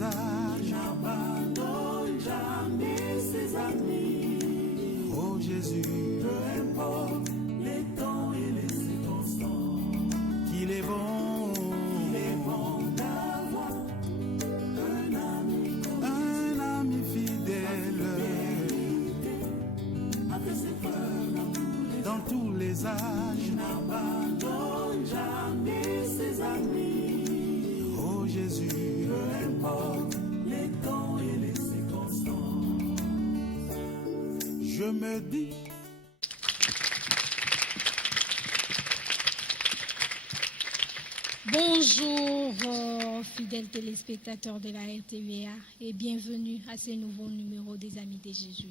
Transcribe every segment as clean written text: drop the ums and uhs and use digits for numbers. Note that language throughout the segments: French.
les âges, n'abandonne jamais ses amis. oh Jésus, Peu importe les temps et les circonstances, qu'il est bon, il est bon d'avoir un ami fidèle, avec ses peurs dans tous les âges, n'abandonne jamais ses amis. oh Jésus, Peu importe les temps et les circonstances. je me dis. Bonjour, fidèles téléspectateurs de la RTVA et bienvenue à ce nouveau numéro des Amis de Jésus.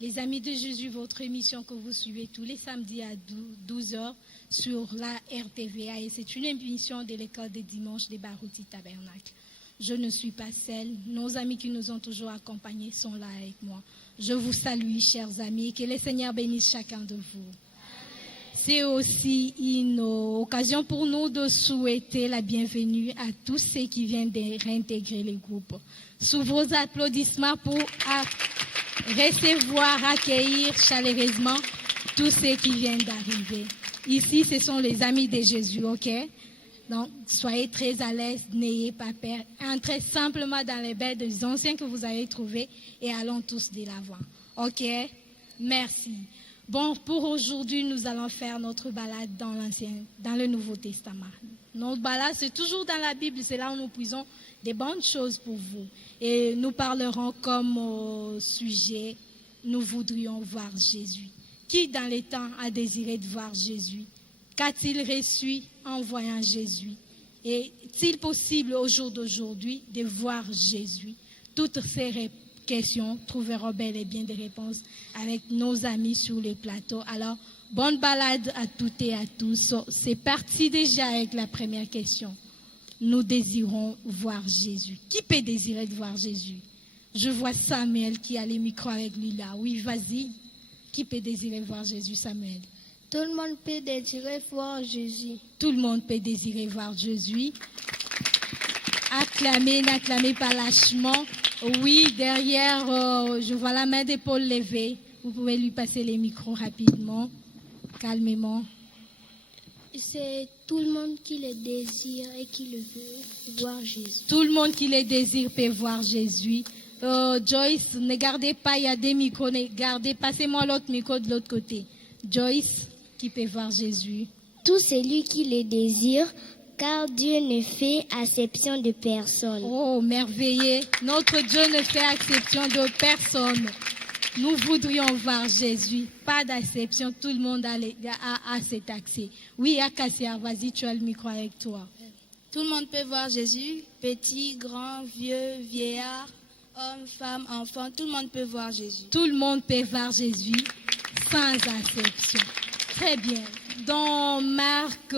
Les Amis de Jésus, votre émission que vous suivez tous les samedis à 12h sur la RTVA et c'est une émission de l'école des dimanches des Barouti Tabernacle. Je ne suis pas seule, nos amis qui nous ont toujours accompagnés sont là avec moi. Je vous salue, chers amis, et que le Seigneur bénisse chacun de vous. C'est aussi une occasion pour nous de souhaiter la bienvenue à tous ceux qui viennent de réintégrer les groupes. Sous vos applaudissements pour recevoir, accueillir chaleureusement tous ceux qui viennent d'arriver. Ici, ce sont les amis de Jésus, ok? Donc, soyez très à l'aise, n'ayez pas peur. Entrez simplement dans les beds des anciens que vous avez trouvés et allons tous de l'avant. Ok? Merci. Bon, pour aujourd'hui, nous allons faire notre balade dans le Nouveau Testament. Notre balade, c'est toujours dans la Bible, c'est là où nous puisons des bonnes choses pour vous. Et nous parlerons comme sujet, nous voudrions voir Jésus. Qui dans les temps a désiré de voir Jésus? Qu'a-t-il reçu en voyant Jésus? Et est-il possible au jour d'aujourd'hui de voir Jésus? Toutes ces questions trouveront bel et bien des réponses avec nos amis sur le plateau. Alors, bonne balade à toutes et à tous. C'est parti déjà avec la première question. Nous désirons voir Jésus. Qui peut désirer de voir Jésus? Je vois Samuel qui a le micro avec lui là. Oui, vas-y. Qui peut désirer voir Jésus, Samuel? Tout le monde peut désirer voir Jésus. Tout le monde peut désirer voir Jésus. Acclamez, n'acclamez pas lâchement. Oui, derrière, je vois la main d'épaule levée. Vous pouvez lui passer les micros rapidement, calmement. C'est tout le monde qui le désire et qui le veut voir Jésus. Tout le monde qui le désire peut voir Jésus. Joyce, ne gardez pas, il y a des micros, ne gardez, passez-moi l'autre micro de l'autre côté. Joyce, qui peut voir Jésus? Tout celui qui le désire, car Dieu ne fait exception de personne. Oh, merveilleux. Notre Dieu ne fait exception de personne. Nous voudrions voir Jésus. Pas d'exception. Tout le monde a cet accès. Oui, Acacia, vas-y, tu as le micro avec toi. Tout le monde peut voir Jésus. Petit, grand, vieux, vieillard, homme, femme, enfant. Tout le monde peut voir Jésus. Tout le monde peut voir Jésus sans exception. Très bien. Dans Marc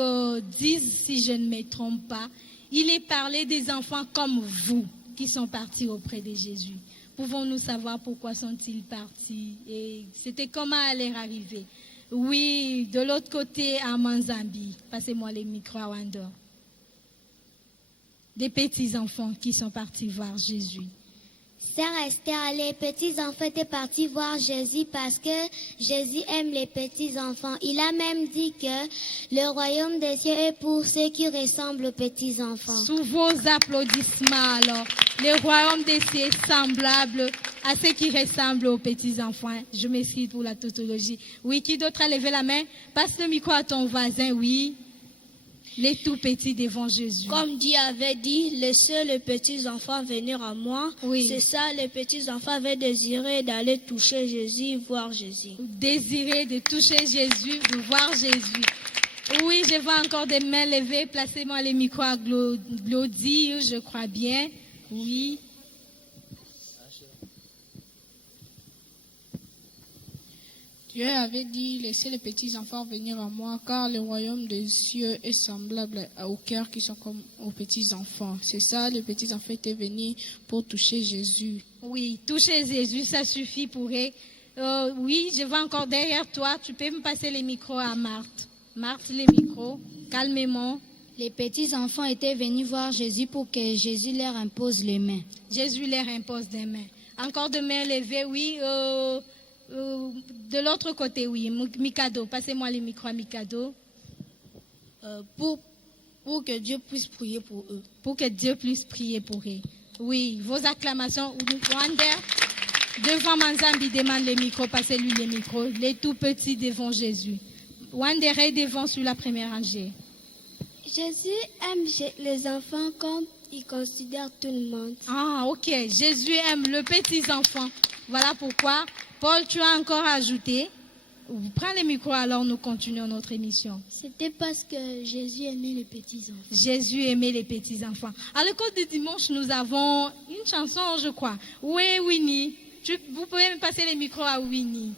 10, si je ne me trompe pas, il est parlé des enfants comme vous qui sont partis auprès de Jésus. Pouvons-nous savoir pourquoi sont-ils partis et c'était comment à leur arriver? Oui, de l'autre côté à Manzambi, passez-moi les micros à Wandor. Des petits enfants qui sont partis voir Jésus. Sœur Esther, les petits-enfants étaient partis voir Jésus parce que Jésus aime les petits-enfants. Il a même dit que le royaume des cieux est pour ceux qui ressemblent aux petits-enfants. Sous vos applaudissements, alors, le royaume des cieux est semblable à ceux qui ressemblent aux petits-enfants. Je m'excuse pour la tautologie. Oui, qui d'autre a levé la main? Passe le micro à ton voisin, oui. Les tout petits devant Jésus. Comme Dieu avait dit, laissez les petits-enfants venir à moi. Oui. C'est ça, les petits-enfants avaient désiré d'aller toucher Jésus, voir Jésus. Désirer de toucher Jésus, de voir Jésus. Oui, je vois encore des mains levées. Placez-moi les micros à Glodie, je crois bien. Oui. Dieu avait dit, laissez les petits-enfants venir à moi, car le royaume des cieux est semblable aux cœurs qui sont comme aux petits-enfants. C'est ça, les petits-enfants étaient venus pour toucher Jésus. Oui, toucher Jésus, ça suffit pour eux. Oui, je vois encore derrière toi. Tu peux me passer les micros à Marthe. Marthe, les micros, calmement. Les petits enfants étaient venus voir Jésus pour que Jésus leur impose les mains. Jésus leur impose des mains. Encore de mains levées, oui. De l'autre côté, oui. Mikado, passez-moi le micro à Mikado. Pour que Dieu puisse prier pour eux. Pour que Dieu puisse prier pour eux. Oui, vos acclamations. Wander, devant Manzambi, demande le micro, passez-lui le micro. Les tout petits devant Jésus. Wander devant sur la première rangée. Jésus aime les enfants comme il considère tout le monde. Ah, ok. Jésus aime les petits enfants. Voilà pourquoi. Paul, tu as encore ajouté. Prends le micro alors, nous continuons notre émission. C'était parce que Jésus aimait les petits enfants. Jésus aimait les petits enfants. À l'école de dimanche, nous avons une chanson, je crois. Oui, Winnie. Vous pouvez me passer le micro à Winnie.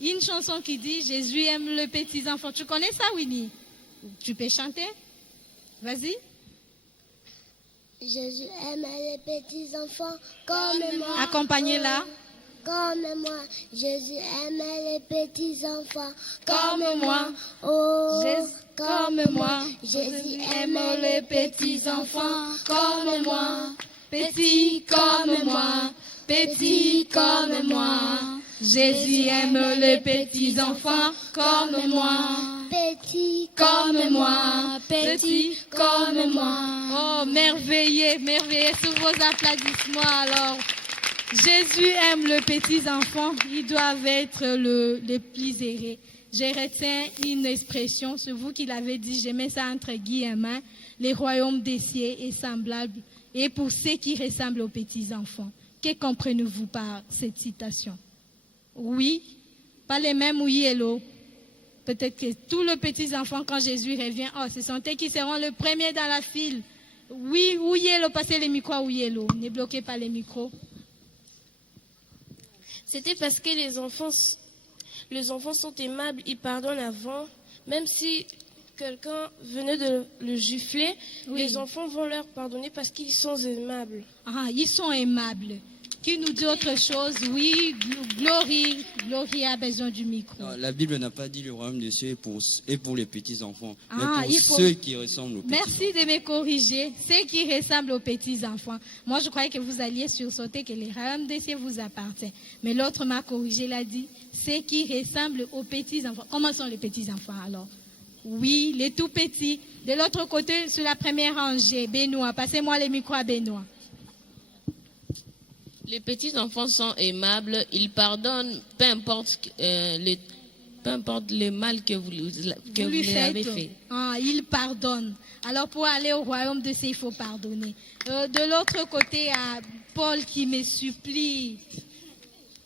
Une chanson qui dit Jésus aime les petits enfants. Tu connais ça, Winnie? Tu peux chanter? Vas-y. Jésus aime les petits enfants comme moi. Accompagnez-la. Comme moi, Jésus aime les petits enfants Comme moi. Oh, Comme moi. Jésus aime les petits enfants comme moi. Petit comme moi. Petit comme moi. Jésus aime les petits enfants comme moi. Petit Comme moi. Petit comme moi. Oh, merveilleux, merveilleux. Sous vos applaudissements alors. Jésus aime les petits enfants, ils doivent être les plus aisés. Je retiens une expression, c'est vous qui l'avez dit, je mets ça entre guillemets, les royaumes des cieux est semblable, et pour ceux qui ressemblent aux petits enfants. Que comprenez-vous par cette citation? Oui, pas les mêmes oui et l'eau. Peut-être que tous les petits enfants, quand Jésus revient, oh, ce sont eux qui seront les premiers dans la file. Oui, oui et l'eau, passez les micros à oui et l'eau, ne bloquez pas les micros. C'était parce que les enfants sont aimables, ils pardonnent avant. Même si quelqu'un venait de le gifler, oui. Les enfants vont leur pardonner parce qu'ils sont aimables. Ah, ils sont aimables. Qui nous dit autre chose? Oui, Glory a besoin du micro. Non, la Bible n'a pas dit le royaume des cieux est pour les petits-enfants, Ah, mais pour ceux qui ressemblent aux petits-enfants. Merci de me corriger. Ceux qui ressemblent aux petits-enfants. Moi, je croyais que vous alliez sursauter que le royaume des cieux vous appartient. Mais l'autre m'a corrigé, il a dit ceux qui ressemblent aux petits-enfants. Comment sont les petits-enfants alors? Oui, les tout petits. De l'autre côté, sur la première rangée, Benoît. Passez-moi le micro à Benoît. Les petits enfants sont aimables, ils pardonnent, peu importe le mal que vous lui avez fait. Ah, ils pardonnent. Alors pour aller au royaume de Dieu, il faut pardonner. De l'autre côté, à Paul qui me supplie.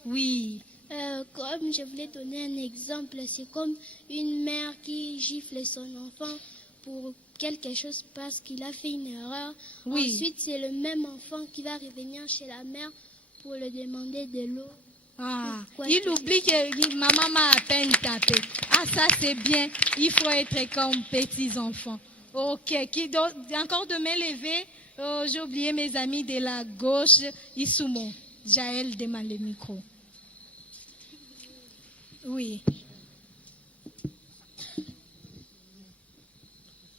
Oui. Comme je voulais donner un exemple, c'est comme une mère qui gifle son enfant pour quelque chose parce qu'il a fait une erreur. Oui. Ensuite, c'est le même enfant qui va revenir chez la mère pour lui demander de l'eau. Ah, il oublie que maman m'a à peine tapé. Ah, ça c'est bien. Il faut être comme petits enfants. Ok. Encore de main levée. J'ai oublié mes amis de la gauche. Isumo. Jaël demande le micro. Oui.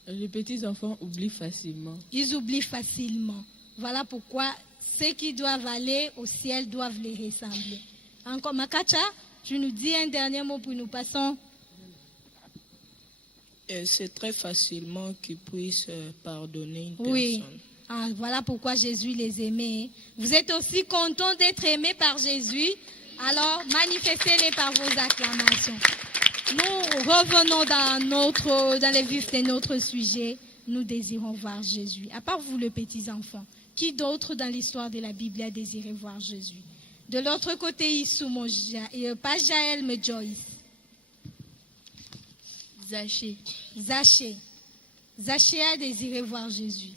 Les petits enfants oublient facilement. Ils oublient facilement. Voilà pourquoi ceux qui doivent aller au ciel doivent les ressembler. Encore, Makacha, tu nous dis un dernier mot pour nous passons. C'est très facilement qu'ils puissent pardonner une Oui. personne. Ah, voilà pourquoi Jésus les aimait. Vous êtes aussi contents d'être aimés par Jésus. Alors, manifestez-les par vos acclamations. Nous revenons dans les vifs de notre sujet. Nous désirons voir Jésus. À part vous, les petits-enfants, qui d'autre dans l'histoire de la Bible a désiré voir Jésus? De l'autre côté, Isumo, pas Jaël, mais Joyce. Zachée. Zachée a désiré voir Jésus.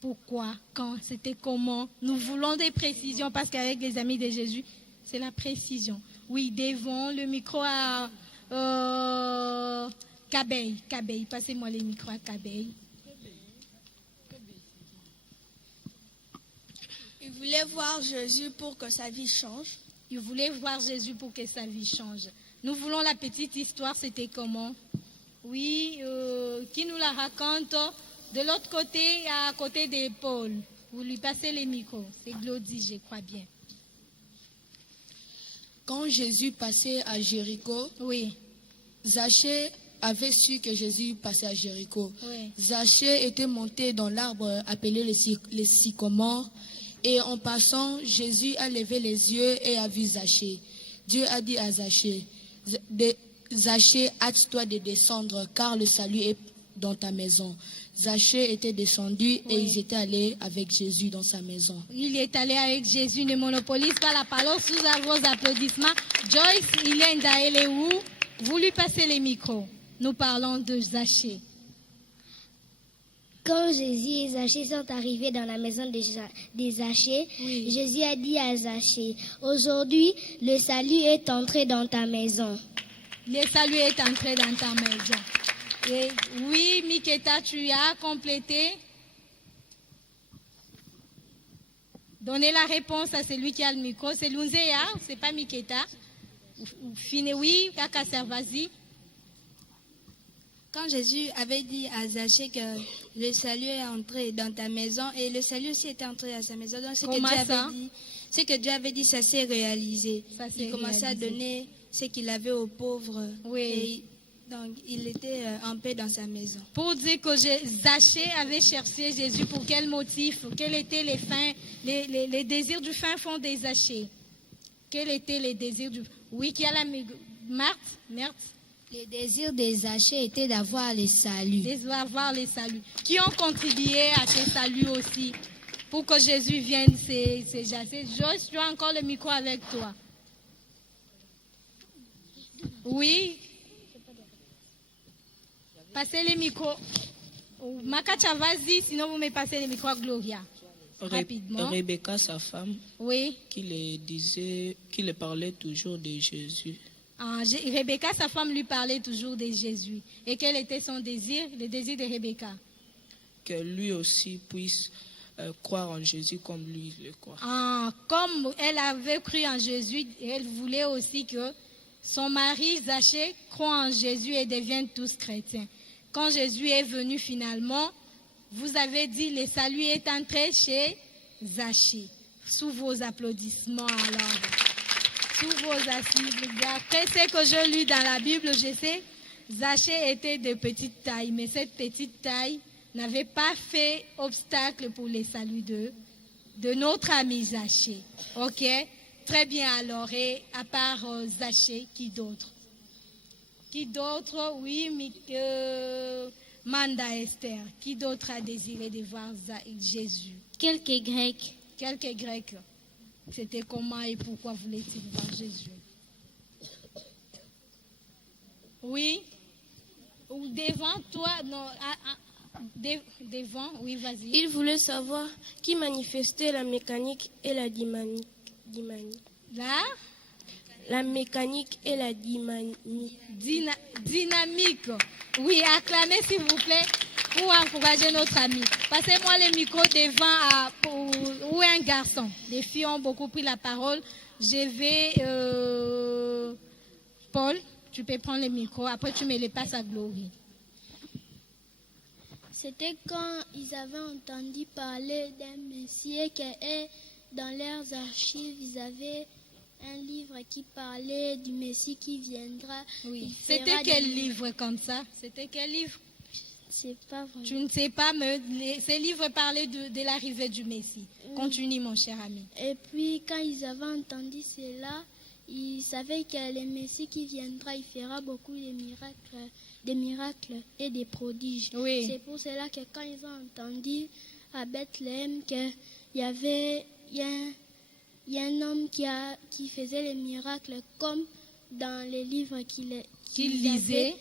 Pourquoi? Quand? C'était comment? Nous voulons des précisions parce qu'avec les amis de Jésus, c'est la précision. Oui, devant le micro à Kabeille. Passez-moi le micro à Kabeille. Il voulait voir Jésus pour que sa vie change. Il voulait voir Jésus pour que sa vie change. Nous voulons la petite histoire, c'était comment? Oui, qui nous la raconte? De l'autre côté, à côté de Paul, vous lui passez les micros. C'est Glody, je crois bien. Quand Jésus passait à Jéricho, Oui, Zachée avait su que Jésus passait à Jéricho. oui. Zachée était monté dans l'arbre appelé le sycomore. Et en passant, Jésus a levé les yeux et a vu Zachée. Dieu a dit à Zachée, Zachée, hâte-toi de descendre, car le salut est dans ta maison. Zachée était descendu et ils étaient allés avec Jésus dans sa maison. Il est allé avec Jésus. Ne monopolise pas la parole sous vos applaudissements. Joyce, Ilenda, elle est où? Vous lui passez les micros. Nous parlons de Zachée. Quand Jésus et Zachée sont arrivés dans la maison de Zachée, Jésus a dit à Zachée, aujourd'hui, le salut est entré dans ta maison. Le salut est entré dans ta maison. Et oui, Miketa, tu as complété. Donnez la réponse à celui qui a le micro. C'est Lunzea, c'est pas Miketa. Oui, Kaka, vas-y. Quand Jésus avait dit à Zachée que le salut est entré dans ta maison, et le salut aussi était entré dans sa maison, donc ce que Dieu avait dit, ça s'est réalisé. Il commençait à donner ce qu'il avait aux pauvres. Oui. Et donc il était en paix dans sa maison. Pour dire que Zachée avait cherché Jésus, pour quel motif? Quels étaient les désirs du fin fond des Zachée? Quels étaient les désirs du... Oui, qui a la... Marthe. Les désirs des Zachée étaient d'avoir les saluts. D'avoir les saluts. Qui ont contribué à ces saluts aussi pour que Jésus vienne, c'est Zachée. Joyce, tu as encore le micro avec toi. Oui. Passez les micros. Makacha, vas-y, sinon vous me passez les micros à Gloria. Rapidement. Rebecca, sa femme, oui, qui le parlait toujours de Jésus. Rebecca, sa femme, lui parlait toujours de Jésus. Et quel était son désir, le désir de Rebecca? Que lui aussi puisse croire en Jésus comme lui le croit. Comme elle avait cru en Jésus, elle voulait aussi que son mari, Zachée, croit en Jésus et devienne tous chrétiens. Quand Jésus est venu finalement, vous avez dit, le salut est entré chez Zachée. Sous vos applaudissements alors. Sous vos assises. Après ce que je lis dans la Bible, je sais, Zachée était de petite taille, mais cette petite taille n'avait pas fait obstacle pour le salut de notre ami Zachée. Ok? Très bien alors. Et à part Zachée, qui d'autre? Qui d'autre? Oui, Manda Esther. Qui d'autre a désiré de voir Jésus? Quelques Grecs. Quelques Grecs. C'était comment et pourquoi voulait-il voir Jésus? Oui? Ou devant toi? Non. Devant? Oui, vas-y. Il voulait savoir qui manifestait la mécanique et la dynamique. La mécanique et la dynamique. Dynamique. Oui, acclamez s'il vous plaît pour encourager notre ami. Passez-moi le micro devant où est un garçon. Les filles ont beaucoup pris la parole. Je vais... Paul, tu peux prendre le micro. Après, tu me le passes à Glory. C'était quand ils avaient entendu parler d'un Messie et dans leurs archives, ils avaient un livre qui parlait du Messie qui viendra. Oui. C'était quel livre comme ça? C'était quel livre? C'est pas vraiment. Tu ne sais pas, mais ces livres parlaient de l'arrivée du Messie. Oui. Continue, mon cher ami. Et puis, quand ils avaient entendu cela, ils savaient que le Messie qui viendra, il fera beaucoup de miracles et des prodiges. Oui. C'est pour cela que quand ils ont entendu à Bethléem qu'il y avait un homme qui faisait les miracles comme dans les livres qu'il lisait.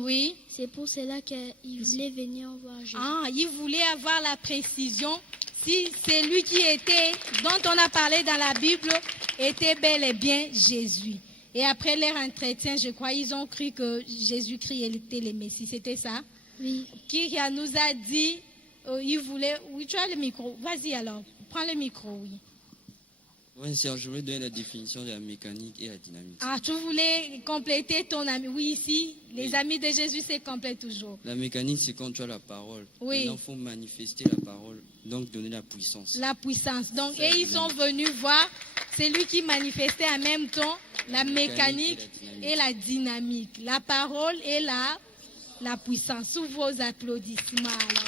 Oui. C'est pour cela qu'il voulait venir voir Jésus. Il voulait avoir la précision si c'est lui dont on a parlé dans la Bible était bel et bien Jésus. Et après leur entretien, je crois, ils ont cru que Jésus-Christ était le Messie. C'était ça? Oui. Qui nous a dit, il voulait... Oui, tu as le micro. Vas-y alors, prends le micro, oui. Oui, Serge, je voulais donner la définition de la mécanique et la dynamique. Ah, tu voulais compléter ton ami. Oui, ici, les amis de Jésus, c'est complet toujours. La mécanique, c'est quand tu as la parole. Oui. Maintenant, il faut manifester la parole, donc donner la puissance. La puissance. Donc, et ils sont venus voir, c'est lui qui manifestait en même temps la mécanique et la dynamique. La parole et la puissance. Sous vos applaudissements, alors.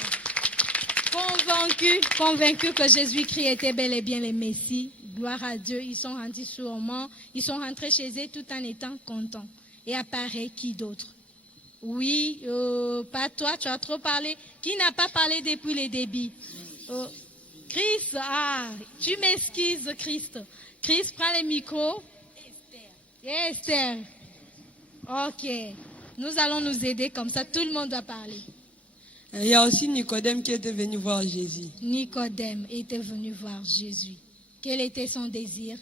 Convaincus que Jésus-Christ était bel et bien le Messie. Gloire à Dieu, ils sont rentrés sûrement, ils sont rentrés chez eux tout en étant contents. Et apparaît qui d'autre? Oui, pas toi, tu as trop parlé. Qui n'a pas parlé depuis le début? Christ, tu m'excuses, Christ. Christ, prends le micro. Esther. Ok, nous allons nous aider comme ça, tout le monde doit parler. Il y a aussi Nicodème qui était venu voir Jésus. Nicodème était venu voir Jésus. Quel était son désir?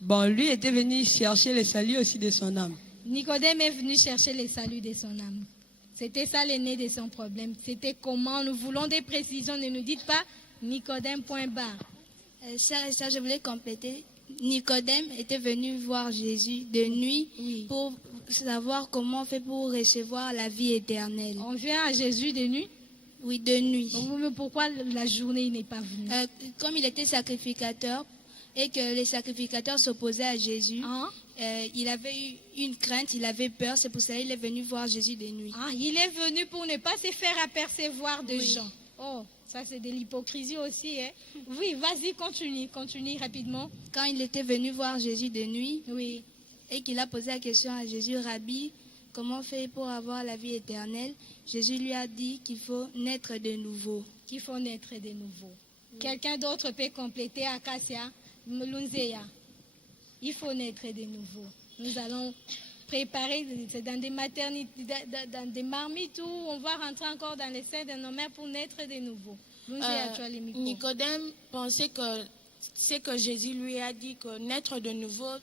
Bon, lui était venu chercher le salut aussi de son âme. Nicodème est venu chercher le salut de son âme. C'était ça le nez de son problème. C'était comment? Nous voulons des précisions. Ne nous dites pas Nicodème point barre. Ça, je voulais compléter. Nicodème était venu voir Jésus de nuit pour savoir comment on fait pour recevoir la vie éternelle. On vient à Jésus de nuit? Oui, de nuit. Mais pourquoi la journée il n'est pas venu? Comme il était sacrificateur et que les sacrificateurs s'opposaient à Jésus, il avait eu une crainte, il avait peur, c'est pour ça qu'il est venu voir Jésus de nuit. Il est venu pour ne pas se faire apercevoir de gens. Oh, ça c'est de l'hypocrisie aussi. Hein? Oui, vas-y, continue rapidement. Quand il était venu voir Jésus de nuit, et qu'il a posé la question à Jésus, Rabbi, comment on fait pour avoir la vie éternelle? Jésus lui a dit qu'il faut naître de nouveau. Qu'il faut naître de nouveau. Quelqu'un d'autre peut compléter? Acacia, Mulunzeya. Il faut naître de nouveau. Nous allons préparer, c'est dans des maternités, dans des marmites où on va rentrer encore dans les seins de nos mères pour naître de nouveau. Nicodème pensait que c'est que Jésus lui a dit que naître de nouveau.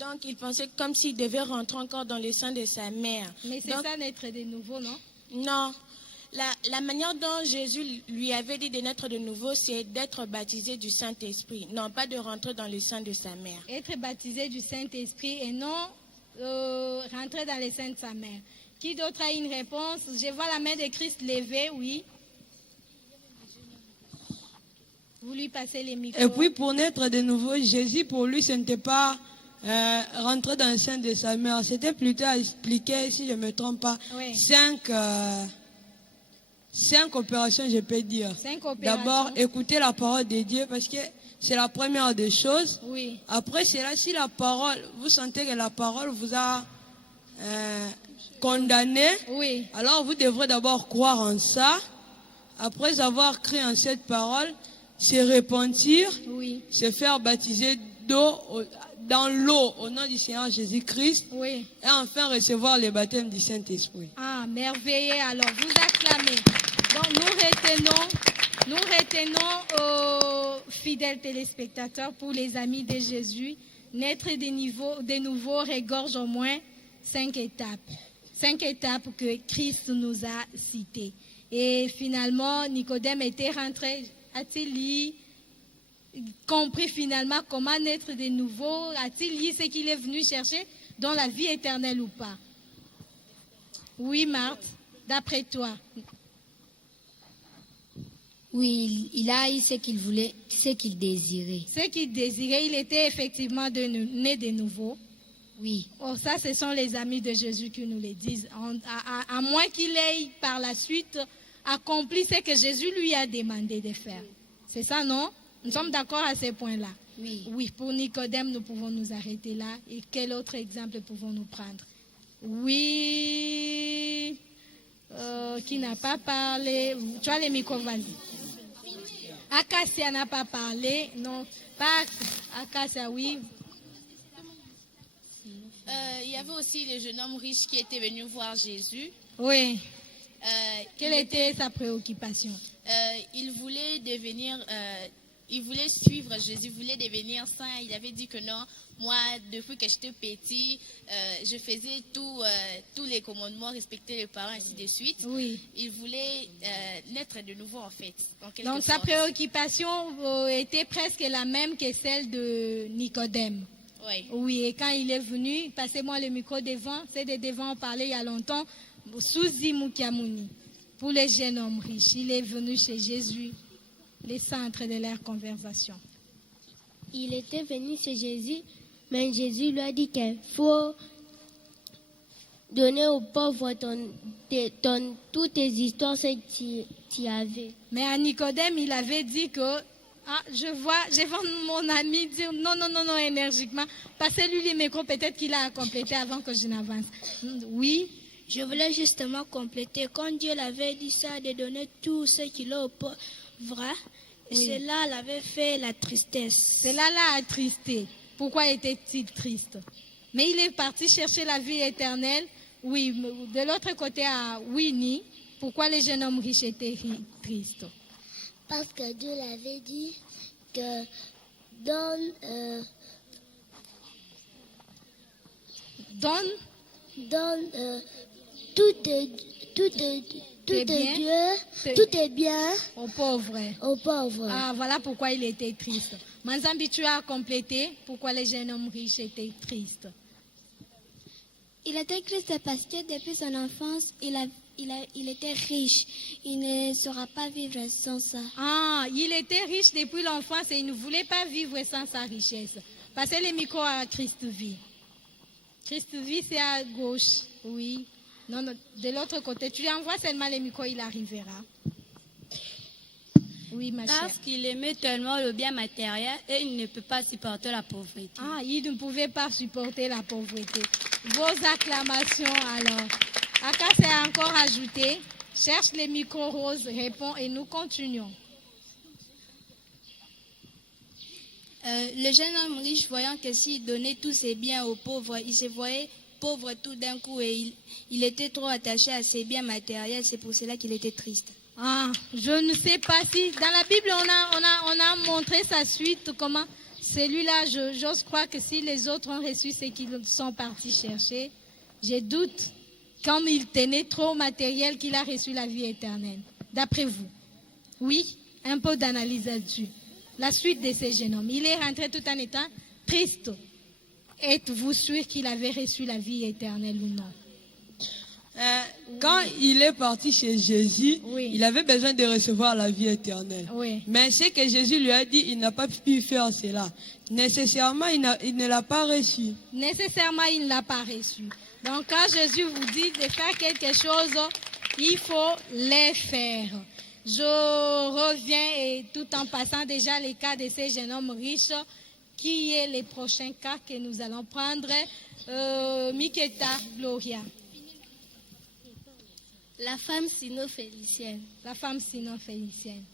Donc, il pensait comme s'il devait rentrer encore dans le sein de sa mère. Mais c'est ça, naître de nouveau, non? Non. La manière dont Jésus lui avait dit de naître de nouveau, c'est d'être baptisé du Saint-Esprit, non pas de rentrer dans le sein de sa mère. Être baptisé du Saint-Esprit et non rentrer dans le sein de sa mère. Qui d'autre a une réponse? Je vois la main de Christ levée, oui. Vous lui passez les micros. Et puis, pour naître de nouveau, Jésus, pour lui, ce n'était pas... rentrer dans le sein de sa mère, c'était plutôt à expliquer, si je ne me trompe pas, 5 opérations, je peux dire. D'abord, écouter la parole de Dieu, parce que c'est la première des choses. Après, c'est là, si la parole, vous sentez que la parole vous a condamné, alors vous devrez d'abord croire en ça. Après avoir cru en cette parole, se repentir, se faire baptiser d'eau dans l'eau au nom du Seigneur Jésus-Christ et enfin recevoir le baptême du Saint-Esprit. Merveilleux, alors vous acclamez. Donc nous retenons aux fidèles téléspectateurs, pour les amis de Jésus, naître de nouveau regorge au moins 5 étapes. 5 étapes que Christ nous a citées. Et finalement, Nicodème était rentré, a-t-il compris finalement comment naître de nouveau? A-t-il dit ce qu'il est venu chercher dans la vie éternelle ou pas? Oui, Marthe, d'après toi. Oui, il a eu ce qu'il voulait, ce qu'il désirait. Ce qu'il désirait, il était effectivement né de nouveau. Oui. Oh, ça, ce sont les amis de Jésus qui nous le disent. À moins qu'il ait par la suite accompli ce que Jésus lui a demandé de faire. C'est ça, non? Nous sommes d'accord à ce point-là. Oui, pour Nicodème, nous pouvons nous arrêter là. Et quel autre exemple pouvons-nous prendre? Oui. Qui n'a pas parlé? Tu as les micros, vas-y. Acacia n'a pas parlé. Non, pas Acacia, oui. Il y avait aussi le jeune homme riche qui était venu voir Jésus. Oui. Quelle était sa préoccupation? Il voulait devenir il voulait suivre Jésus, il voulait devenir saint. Il avait dit que non, moi, depuis que j'étais petit, je faisais tous les commandements, respecter les parents, ainsi de suite. Oui. Il voulait naître de nouveau, en fait. Donc, sa préoccupation était presque la même que celle de Nicodème. Oui. Oui, et quand il est venu, passez-moi le micro devant, c'est de devant, on parlait il y a longtemps, Suzy Mukiamouni, pour les jeunes hommes riches. Il est venu chez Jésus, le centre de leur conversation. Il était venu chez Jésus, mais Jésus lui a dit qu'il faut donner aux pauvres toutes tes histoires, ce que tu avais. Mais à Nicodème, il avait dit que je vois mon ami dire non, énergiquement. Passez-lui le micro, peut-être qu'il a complété avant que je n'avance. Oui. Je voulais justement compléter. Quand Dieu l'avait dit ça, de donner tout ce qu'il a aux pauvres, cela l'avait fait la tristesse. Cela l'a attristé. Pourquoi était-il triste? Mais il est parti chercher la vie éternelle. Oui, de l'autre côté à Winnie, pourquoi les jeunes hommes riches étaient tristes? Parce que Dieu l'avait dit que donne tout est bien aux pauvres. Ah, voilà pourquoi il était triste. Manzambi, tu as complété pourquoi les jeunes hommes riches étaient tristes. Il était triste parce que depuis son enfance, il était riche. Il ne saura pas vivre sans ça. Ah, il était riche depuis l'enfance et il ne voulait pas vivre sans sa richesse. Passez le micro à Christ Vie. Christ Vie, c'est à gauche. Oui. Non, de l'autre côté. Tu lui envoies seulement le micro, il arrivera. Oui, ma chère. Parce qu'il aimait tellement le bien matériel et il ne peut pas supporter la pauvreté. Ah, il ne pouvait pas supporter la pauvreté. Vos acclamations alors. Aka s'est encore ajouté. Cherche les micros roses, réponds et nous continuons. Le jeune homme riche, voyant que s'il donnait tous ses biens aux pauvres, il se voyait pauvre tout d'un coup et il était trop attaché à ses biens matériels. C'est pour cela qu'il était triste. Ah, je ne sais pas si dans la Bible on a montré sa suite, comment celui-là, j'ose croire que si les autres ont reçu ce qu'ils sont partis chercher, je doute, comme il tenait trop matériel, qu'il a reçu la vie éternelle. D'après vous? Oui, un peu d'analyse là-dessus. La suite de ces jeunes hommes. Il est rentré tout en étant triste. Êtes-vous sûr qu'il avait reçu la vie éternelle ou non? Quand il est parti chez Jésus, il avait besoin de recevoir la vie éternelle. Oui. Mais ce que Jésus lui a dit, il n'a pas pu faire cela. Nécessairement, il ne l'a pas reçu. Nécessairement, il ne l'a pas reçu. Donc, quand Jésus vous dit de faire quelque chose, il faut les faire. Je reviens, et tout en passant déjà les cas de ces jeunes hommes riches, qui est le prochain cas que nous allons prendre? Miketa, Gloria. La femme sino-phénicienne. La femme sino-phénicienne.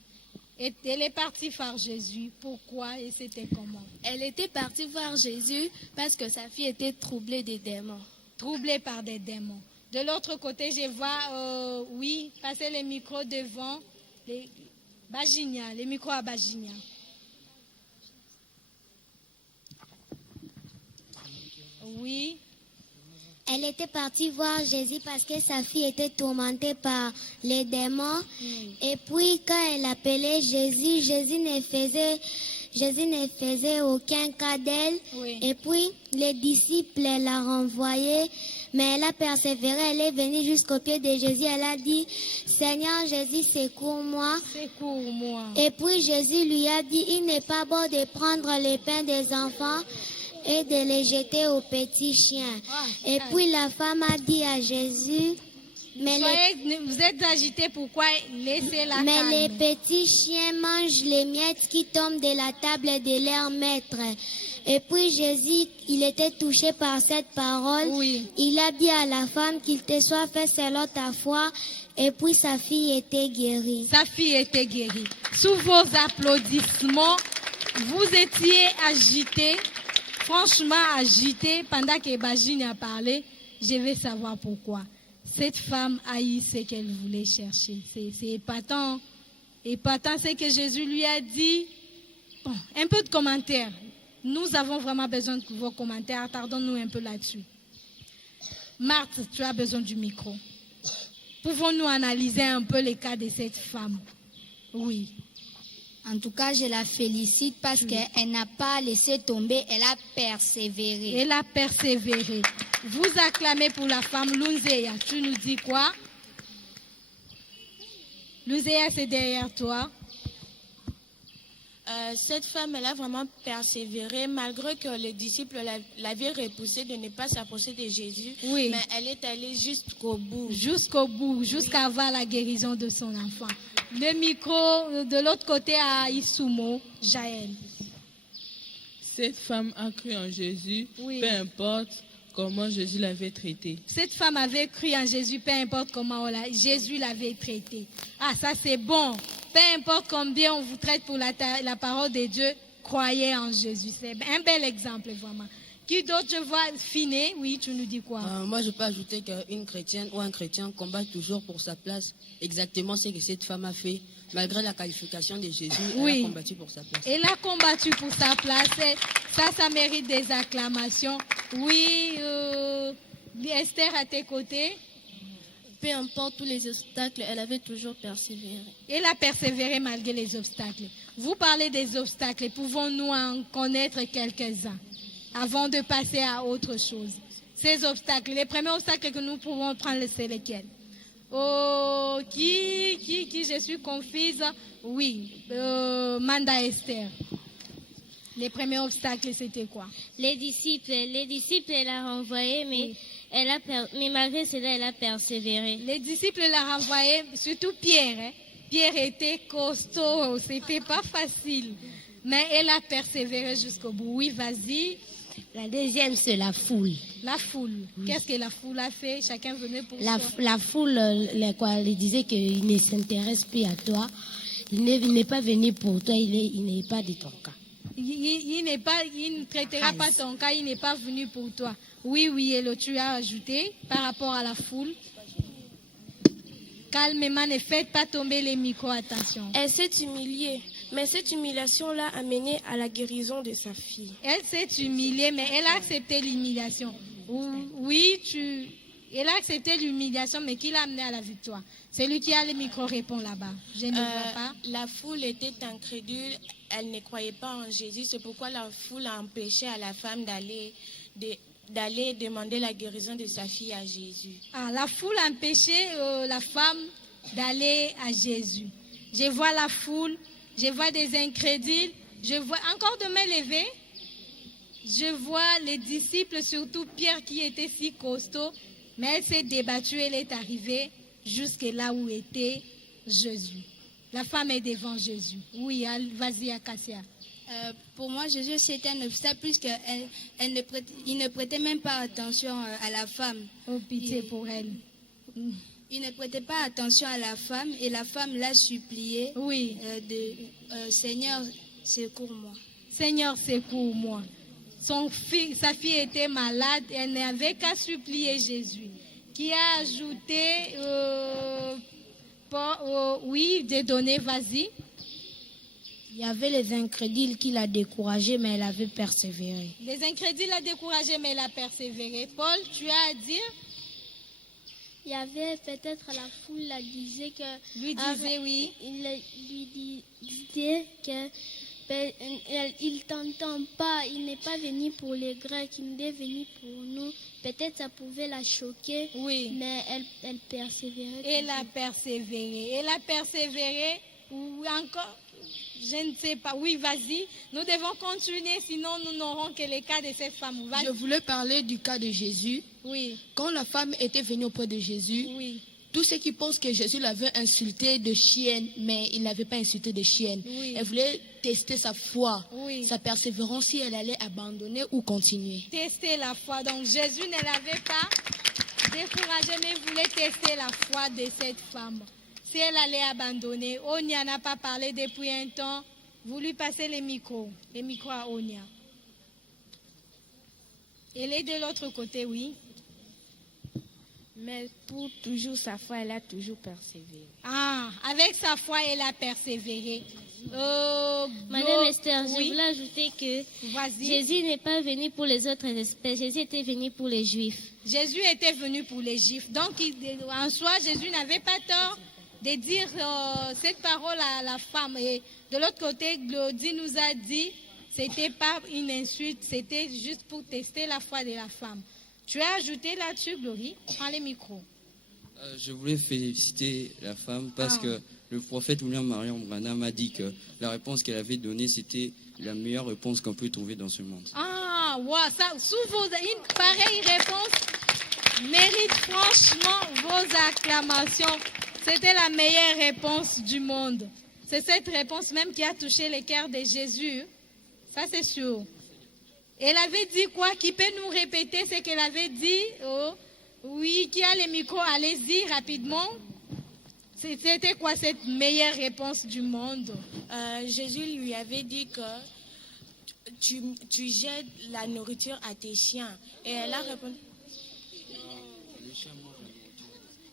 Et elle est partie voir Jésus. Pourquoi et c'était comment? Elle était partie voir Jésus parce que sa fille était troublée des démons. Troublée par des démons. De l'autre côté, je vois, passer les micros devant les Bajinia, les micros à Bajinia. Oui. Elle était partie voir Jésus parce que sa fille était tourmentée par les démons. Et puis, quand elle appelait Jésus, Jésus ne faisait aucun cas d'elle. Et puis, les disciples la renvoyaient. Mais elle a persévéré. Elle est venue jusqu'au pied de Jésus. Elle a dit, Seigneur Jésus, secours-moi. Secours-moi. Et puis, Jésus lui a dit, il n'est pas bon de prendre les pains des enfants et de les jeter aux petits chiens. Et puis la femme a dit à Jésus, vous êtes agité, pourquoi laissez la mais calme. Les petits chiens mangent les miettes qui tombent de la table de leur maître. Et puis Jésus, il était touché par cette parole. Il a dit à la femme qu'il te soit fait selon ta foi. Et puis sa fille était guérie. Sa fille était guérie. Sous vos applaudissements, vous étiez agité. Franchement agité, pendant que Bajine a parlé, je vais savoir pourquoi. Cette femme haït ce qu'elle voulait chercher. C'est épatant. Épatant, c'est que Jésus lui a dit, Bon, un peu de commentaires. Nous avons vraiment besoin de vos commentaires. Attardons-nous un peu là-dessus. Marthe, tu as besoin du micro. Pouvons-nous analyser un peu les cas de cette femme? Oui. En tout cas, je la félicite parce qu'elle n'a pas laissé tomber, elle a persévéré. Elle a persévéré. Vous acclamez pour la femme Lunzeya. Tu nous dis quoi? Lunzeya, c'est derrière toi. Cette femme, elle a vraiment persévéré, malgré que les disciples l'avaient repoussée de ne pas s'approcher de Jésus. Oui. Mais elle est allée jusqu'au bout. Jusqu'au bout, jusqu'à avoir la guérison de son enfant. Le micro de l'autre côté à Isumo, Jaël. Cette femme a cru en Jésus, oui. Peu importe comment Jésus l'avait traitée. Cette femme avait cru en Jésus, peu importe comment Jésus l'avait traitée. Ah, ça c'est bon. Peu importe combien on vous traite pour la parole de Dieu, croyez en Jésus. C'est un bel exemple, vraiment. Qui d'autre, je vois, Finé? Oui, tu nous dis quoi? Moi, je peux ajouter qu'une chrétienne ou un chrétien combat toujours pour sa place. Exactement ce que cette femme a fait. Malgré la qualification de Jésus, oui. Elle a combattu pour sa place. Elle a combattu pour sa place. Ça mérite des acclamations. Oui, Esther à tes côtés. Peu importe tous les obstacles, elle avait toujours persévéré. Elle a persévéré malgré les obstacles. Vous parlez des obstacles. Pouvons-nous en connaître quelques-uns avant de passer à autre chose? Ces obstacles, les premiers obstacles que nous pouvons prendre, c'est lesquels? Oh, qui je suis confuse? Oui, Manda Esther. Les premiers obstacles, c'était quoi? Les disciples, elle a renvoyé, mais, oui. Mais malgré cela, elle a persévéré. Les disciples l'ont renvoyé, surtout Pierre. Hein? Pierre était costaud, c'était pas facile. Mais elle a persévéré jusqu'au bout. Oui, vas-y. La deuxième, c'est la foule. La foule. Oui. Qu'est-ce que la foule a fait? Chacun venait pour soi. La foule, elle disait qu'il ne s'intéresse plus à toi. Il n'est pas venu pour toi, il n'est pas de ton cas. Il ne traitera pas ton cas, il n'est pas venu pour toi. Oui, et tu as ajouté par rapport à la foule. Calmement, ne faites pas tomber les micros, attention. Elle s'est humiliée, mais cette humiliation-là a mené à la guérison de sa fille. Elle s'est humiliée, mais elle a accepté l'humiliation. Oui, elle a accepté l'humiliation, mais qui l'a amené à la victoire? C'est lui qui a le micro, répond là-bas. Je ne vois pas. La foule était incrédule, elle ne croyait pas en Jésus. C'est pourquoi la foule a empêché à la femme d'aller demander la guérison de sa fille à Jésus. Ah, la foule a empêché la femme d'aller à Jésus. Je vois la foule, je vois des incrédules, je vois encore de mains levées. Je vois les disciples, surtout Pierre qui était si costaud, mais elle s'est débattue, elle est arrivée jusque là où était Jésus. La femme est devant Jésus. Oui, vas-y, Acacia. Pour moi, Jésus, c'était un obstacle puisqu'il ne prêtait même pas attention à la femme. Oh, pitié pour elle. Il ne prêtait pas attention à la femme et la femme l'a supplié. Oui. Seigneur, secours-moi. Seigneur, secours-moi. Sa fille était malade, elle n'avait qu'à supplier Jésus, qui a ajouté, de donner, vas-y. Il y avait les incrédules qui l'ont découragée, mais elle avait persévéré. Les incrédules l'ont découragée, mais elle a persévéré. Paul, tu as à dire? Il y avait peut-être la foule qui disait que... Lui disait, oui. Il lui disait que... Il ne t'entend pas, il n'est pas venu pour les Grecs, il est venu pour nous. Peut-être ça pouvait la choquer, oui. Mais elle persévérait. Elle a persévéré, ou encore, je ne sais pas. Oui, vas-y, nous devons continuer, sinon nous n'aurons que les cas de cette femme. Je voulais parler du cas de Jésus. Oui. Quand la femme était venue auprès de Jésus, oui. Tous ceux qui pensent que Jésus l'avait insulté de chienne, mais il ne l'avait pas insulté de chienne. Oui. Elle voulait tester sa foi, oui. Sa persévérance, si elle allait abandonner ou continuer. Tester la foi. Donc Jésus ne l'avait pas découragé, mais voulait tester la foi de cette femme. Si elle allait abandonner, Onia n'a pas parlé depuis un temps. Vous lui passez les micros à Onia. Elle est de l'autre côté, oui. Mais pour toujours sa foi, elle a toujours persévéré. Ah, avec sa foi, elle a persévéré. Madame Esther, je voulais ajouter que Jésus n'est pas venu pour les autres espèces, Jésus était venu pour les Juifs. Jésus était venu pour les Juifs. Donc, en soi, Jésus n'avait pas tort de dire cette parole à la femme. Et de l'autre côté, Glody nous a dit, c'était pas une insulte, c'était juste pour tester la foi de la femme. Tu as ajouté là-dessus, Glory? Prends les micros. Je voulais féliciter la femme parce que le prophète William Marion Branham a dit que la réponse qu'elle avait donnée, c'était la meilleure réponse qu'on peut trouver dans ce monde. Ah, wow, ça, une pareille réponse mérite franchement vos acclamations. C'était la meilleure réponse du monde. C'est cette réponse même qui a touché le cœur de Jésus. Ça, c'est sûr. Elle avait dit quoi? Qui peut nous répéter ce qu'elle avait dit? Oh, oui, qui a les micros? Allez-y rapidement. C'était quoi cette meilleure réponse du monde? Jésus lui avait dit que tu jettes la nourriture à tes chiens. Et elle a répondu...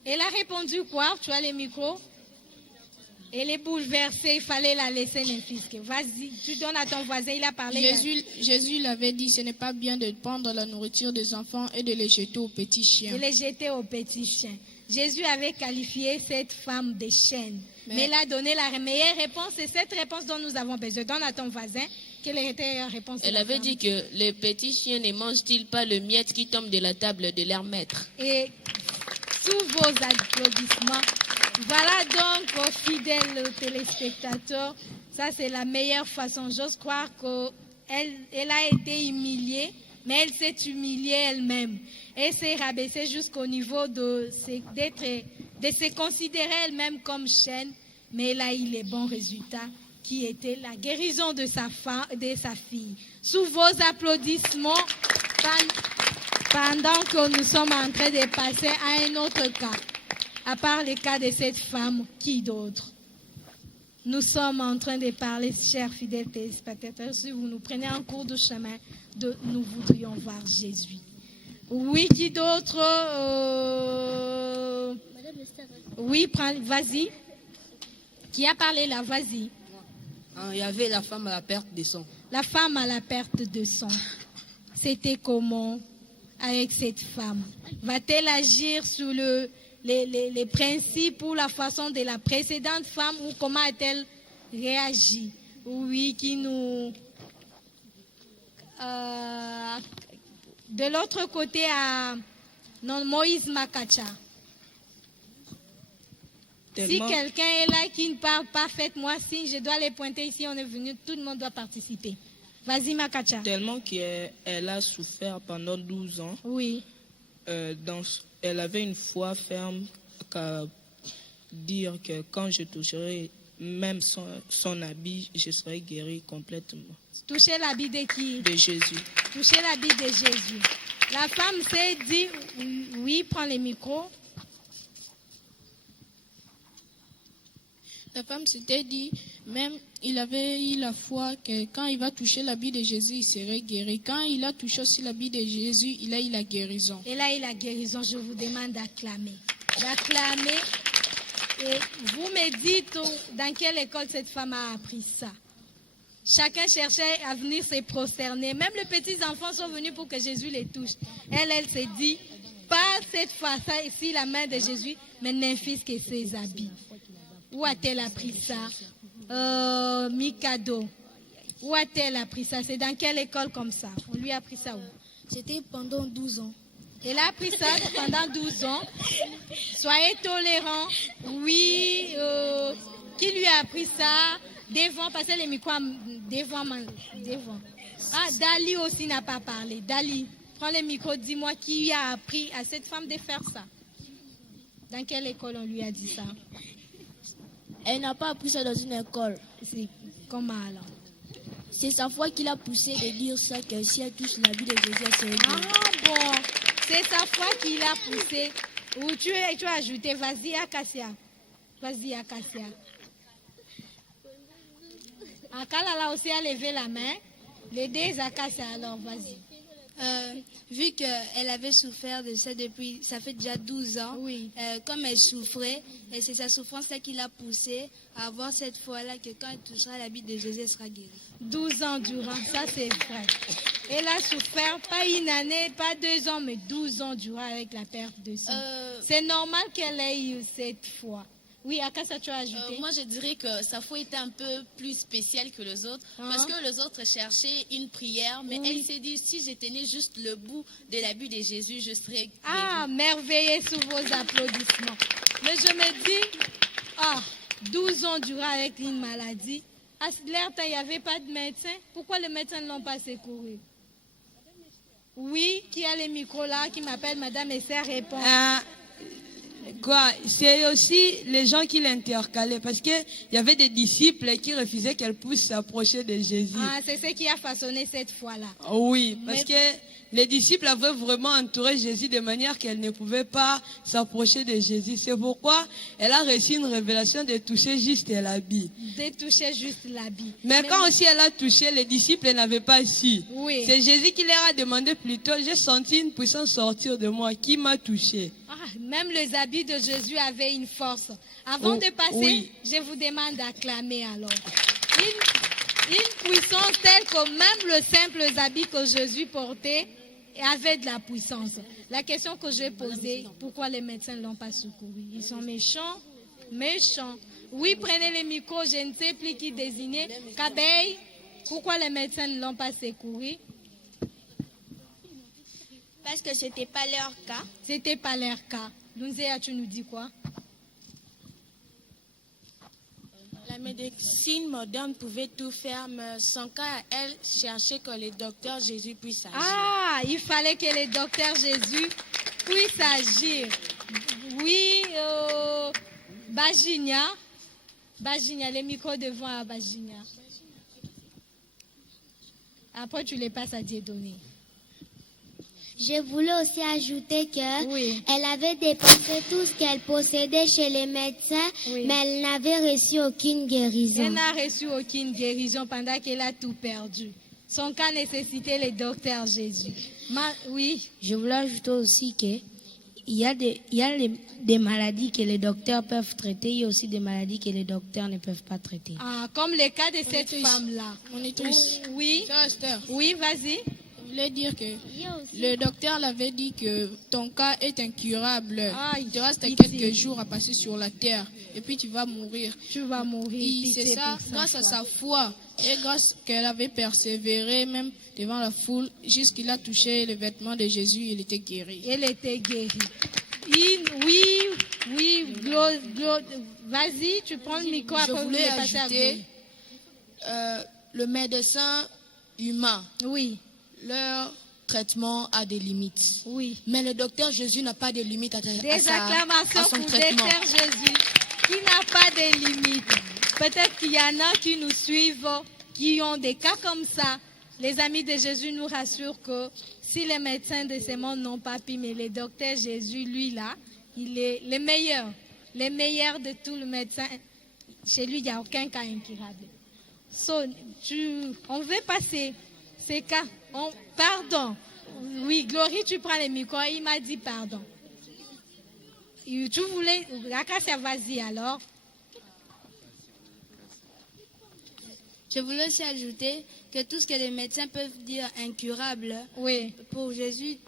Elle a répondu quoi? Tu as les micros? Elle est bouleversée, il fallait la laisser l'infisquer. Vas-y, tu donnes à ton voisin, il a parlé. Jésus l'avait dit, ce n'est pas bien de prendre la nourriture des enfants et de les jeter aux petits chiens. De les jeter aux petits chiens. Jésus avait qualifié cette femme de chienne. Mais elle a donné la meilleure réponse, c'est cette réponse dont nous avons besoin. Donne à ton voisin, quelle était la réponse? Elle avait dit que les petits chiens ne mangent-ils pas le miette qui tombe de la table de leur maître? Et sous vos applaudissements, voilà donc, fidèles téléspectateurs, ça c'est la meilleure façon. J'ose croire qu'elle a été humiliée, mais elle s'est humiliée elle-même. Elle s'est rabaissée jusqu'au niveau de se considérer elle-même comme chaîne, mais elle a eu les bons résultats qui étaient la guérison de sa fille. Sous vos applaudissements, pendant que nous sommes en train de passer à un autre cas. À part le cas de cette femme, qui d'autre? Nous sommes en train de parler, chers fidèles téléspectateurs, si vous nous prenez en cours de chemin, nous voudrions voir Jésus. Oui, qui d'autre? Oui, vas-y. Qui a parlé là? Vas-y. Il y avait la femme à la perte de sang. La femme à la perte de sang. C'était comment avec cette femme? Va-t-elle agir sur les principes ou la façon de la précédente femme ou comment a-t-elle réagi? Oui, qui nous... de l'autre côté, à Moïse Makacha. Si quelqu'un est là qui ne parle pas, faites-moi signe, je dois les pointer ici, on est venu, tout le monde doit participer. Vas-y, Makacha. Tellement qu'elle a souffert pendant 12 ans. Oui. Elle avait une foi ferme qu'à dire que quand je toucherai même son habit, je serai guéri complètement. Toucher l'habit de qui? De Jésus. Toucher l'habit de Jésus. La femme s'est dit, oui, prends les micros. La femme s'était dit, même il avait eu la foi que quand il va toucher l'habit de Jésus, il serait guéri. Quand il a touché aussi l'habit de Jésus, il a eu la guérison. Et là, il a la guérison. Je vous demande d'acclamer. D'acclamer. Et vous me dites dans quelle école cette femme a appris ça. Chacun cherchait à venir se prosterner. Même les petits enfants sont venus pour que Jésus les touche. Elle s'est dit, pas cette fois, ça ici, la main de Jésus, mais n'infisque ses habits. Où a-t-elle appris ça? Mikado. Où a-t-elle appris ça? C'est dans quelle école comme ça? On lui a appris ça où? C'était pendant 12 ans. Elle a appris ça pendant 12 ans. Soyez tolérants. Oui. Qui lui a appris ça? Devant, passez les micros devant. Ah, Dali aussi n'a pas parlé. Dali, prends les micros, dis-moi qui a appris à cette femme de faire ça. Dans quelle école on lui a dit ça? Elle n'a pas appris ça dans une école. C'est comment alors? C'est sa foi qui l'a poussée de dire ça, que si elle touche la vie de Jésus, elle serait guérie. Ah bon, c'est sa foi qui l'a poussée. Ou tu as ajouté, vas-y Acacia. Vas-y Acacia. Akala là aussi a levé la main. Les deux Acacia alors, vas-y. Vu qu'elle avait souffert de ça depuis, ça fait déjà 12 ans, comme elle souffrait, et c'est sa souffrance-là qui l'a poussée à avoir cette foi-là que quand elle touchera l'habit de Jésus, elle sera guérie. 12 ans durant, ça c'est vrai. Elle a souffert, pas une année, pas 2 ans, mais 12 ans durant avec la perte de sang. C'est normal qu'elle ait eu cette foi. Oui, Akassa, tu as ajouté? Moi, je dirais que sa foi était un peu plus spéciale que les autres, parce que les autres cherchaient une prière, mais elle s'est dit, si je tenais juste le bout de l'habit de Jésus, je serais guérie. Ah, merveilleux sous vos applaudissements. Mais je me dis, 12 ans durant avec une maladie, à l'air temps, il n'y avait pas de médecin. Pourquoi les médecins ne l'ont pas secouru? Oui, qui a les micros là, qui m'appelle Madame Esser répond. Quoi, c'est aussi les gens qui l'intercalaient, parce qu'il y avait des disciples qui refusaient qu'elle puisse s'approcher de Jésus. Ah, c'est ce qui a façonné cette foi-là. Oui, parce que les disciples avaient vraiment entouré Jésus de manière qu'elle ne pouvait pas s'approcher de Jésus. C'est pourquoi elle a reçu une révélation de toucher juste l'habit. De toucher juste l'habit. Mais quand aussi elle a touché, les disciples n'avaient pas su. Oui. C'est Jésus qui leur a demandé plutôt, j'ai senti une puissance sortir de moi, qui m'a touché. Même les habits de Jésus avaient une force. Avant de passer, je vous demande d'acclamer alors. Une puissance telle que même le simple habit que Jésus portait avait de la puissance. La question que j'ai posée, pourquoi les médecins ne l'ont pas secouru? Ils sont méchants? Méchants. Oui, prenez les micros, je ne sais plus qui désigner. Kabeille, pourquoi les médecins ne l'ont pas secouru? Parce que ce n'était pas leur cas. C'était pas leur cas. Lunzea, tu nous dis quoi? La médecine moderne pouvait tout faire, mais son cas à elle cherchait que le docteur Jésus puisse agir. Ah, il fallait que le docteur Jésus puisse agir. Oui, Bajinia, les micros devant à Bajinia. Après, tu les passes à Dieudonné. Je voulais aussi ajouter qu'elle avait dépensé tout ce qu'elle possédait chez les médecins, mais elle n'avait reçu aucune guérison. Elle n'a reçu aucune guérison pendant qu'elle a tout perdu. Son cas nécessitait le docteur Jésus. Oui. Je voulais ajouter aussi qu'il y a des maladies que les docteurs peuvent traiter, il y a aussi des maladies que les docteurs ne peuvent pas traiter. Ah, comme le cas de cette femme-là. Monitrice. Oui. Oui, vas-y. Je voulais dire que le docteur l'avait dit que ton cas est incurable. Il te reste quelques jours à passer sur la terre et puis tu vas mourir. Tu vas mourir. C'est ça, grâce à sa foi et grâce qu'elle avait persévéré même devant la foule, jusqu'il a touché les vêtements de Jésus, il était guéri. Il était guéri. Oui, vas-y, tu prends le micro après. Je voulais ajouter le médecin humain. Oui. Leur traitement a des limites. Oui. Mais le docteur Jésus n'a pas de limites à son pour traitement. Docteur Jésus qui n'a pas de limites. Peut-être qu'il y en a qui nous suivent, qui ont des cas comme ça. Les amis de Jésus nous rassurent que si les médecins de ce monde n'ont pas pu, mais le docteur Jésus, lui là, il est le meilleur. Le meilleur de tous les médecins. Chez lui, il n'y a aucun cas incurable. On veut passer ces cas. Pardon. Oui, Glory, tu prends le micro. Il m'a dit pardon. Tu voulais... Akassa, vas-y alors. Je voulais aussi ajouter que tout ce que les médecins peuvent dire incurable, pour Jésus,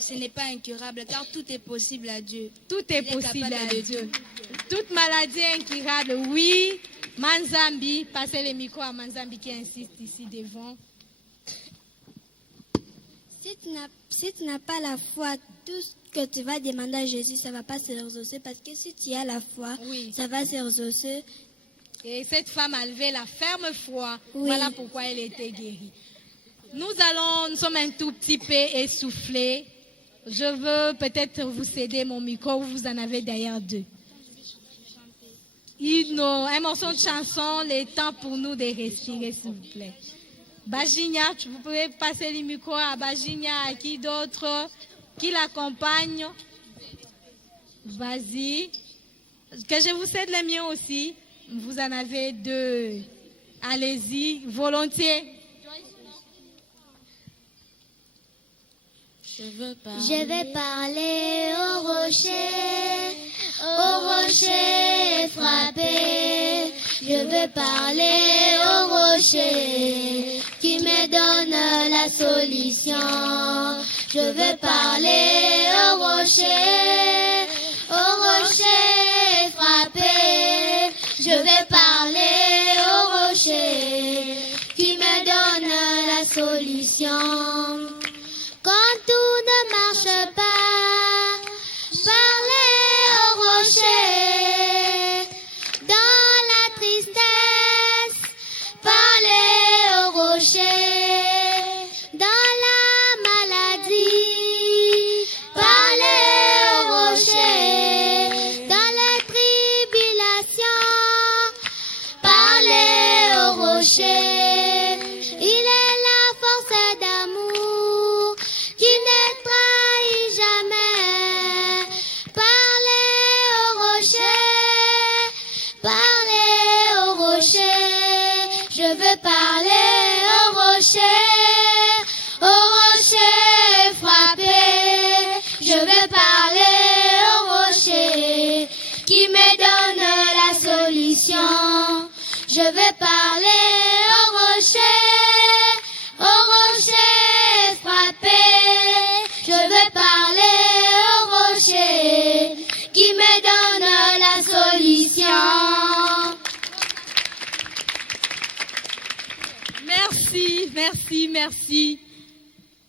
ce n'est pas incurable, car tout est possible à Dieu. Tout est possible à Dieu. Toute maladie est incurable. Oui, Manzambi, passez le micro à Manzambi qui insiste ici devant. Si tu n'as pas la foi, tout ce que tu vas demander à Jésus, ça ne va pas se résoudre. Parce que si tu as la foi, ça va se résoudre. Et cette femme a levé la ferme foi. Oui. Voilà pourquoi elle était guérie. Nous sommes un tout petit peu essoufflés. Je veux peut-être vous céder mon micro. Vous en avez d'ailleurs 2. Un morceau de chanson, le temps pour nous de respirer, s'il vous plaît. Bajinia, vous pouvez passer le micro à Bajinia, à qui d'autre qui l'accompagne. Vas-y. Que je vous cède les miens aussi. Vous en avez 2. Allez-y, volontiers. Je veux Je vais parler au rocher frappé. Je veux parler au rocher qui me donne la solution. Je veux parler au rocher frappé. Je vais parler au rocher qui me donne la solution. Quand tout ne marche pas, parlez au rocher. Dans la tristesse, parlez au rocher. Dans la maladie, parlez au rocher. Dans les tribulations, parlez au rocher. Il est la force d'amour qui ne trahit jamais. Parlez au rocher, je veux parler au rocher frappé. Je veux parler au rocher qui me donne la solution. Je veux parler au rocher frappé. Je veux parler au rocher qui me donne la solution. Merci.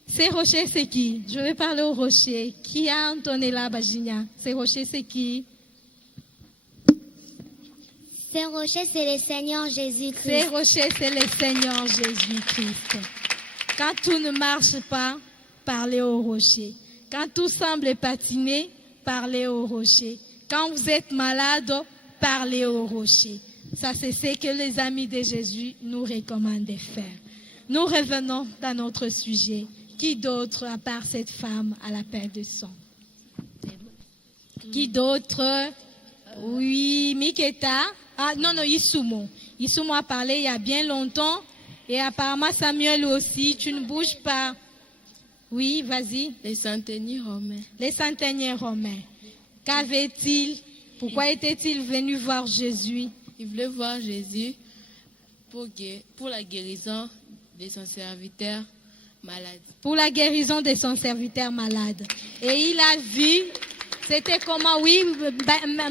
Ces rochers, c'est qui? Je vais parler au rocher. Qui a entonné là, Bajinia? Ces rochers, c'est qui? Ces rochers, c'est le Seigneur Jésus-Christ. Ces rochers, c'est le Seigneur Jésus-Christ. Quand tout ne marche pas, parlez au rocher. Quand tout semble patiner, parlez au rocher. Quand vous êtes malade, parlez au rocher. Ça, c'est ce que les amis de Jésus nous recommandent de faire. Nous revenons dans notre sujet. Qui d'autre, à part cette femme à la perte de sang? Qui d'autre? Oui, Miketa. Ah, non, Isumo. Isumo a parlé il y a bien longtemps. Et apparemment, Samuel aussi. Tu ne bouges pas. Oui, vas-y. Les centeniers romains. Les centeniers romains. Qu'avait-il? Pourquoi était-il venu voir Jésus? Il voulait voir Jésus pour la guérison de son serviteur malade. Pour la guérison de son serviteur malade. Et il a vu, c'était comment? Oui,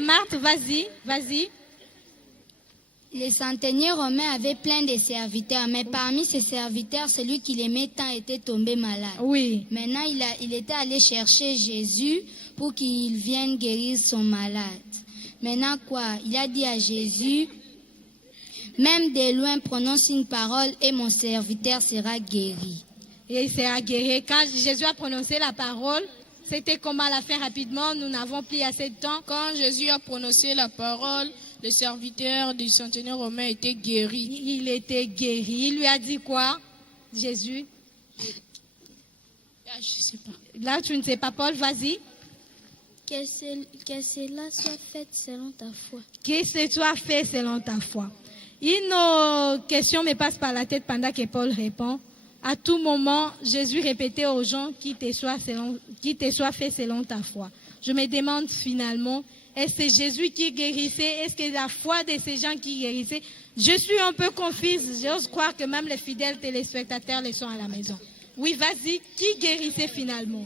Marthe, vas-y. Les centeniers romains avaient plein de serviteurs, mais parmi ces serviteurs, celui qui l'aimait tant était tombé malade. Oui. Maintenant, il était allé chercher Jésus pour qu'il vienne guérir son malade. Maintenant quoi? Il a dit à Jésus, même de loin, prononce une parole et mon serviteur sera guéri. Et il sera guéri. Quand Jésus a prononcé la parole, c'était comment la faire rapidement? Nous n'avons plus assez de temps. Quand Jésus a prononcé la parole, le serviteur du centenaire romain était guéri. Il était guéri. Il lui a dit quoi, Jésus? Je ne sais pas. Là, tu ne sais pas, Paul, vas-y. Que cela soit fait selon ta foi. Que ce soit fait selon ta foi. Une question me passe par la tête pendant que Paul répond. À tout moment, Jésus répétait aux gens qu'il te soit fait selon ta foi. Je me demande finalement, est-ce que c'est Jésus qui guérissait? Est-ce que la foi de ces gens qui guérissaient? Je suis un peu confuse. J'ose croire que même les fidèles téléspectateurs les sont à la maison. Oui, vas-y. Qui guérissait finalement?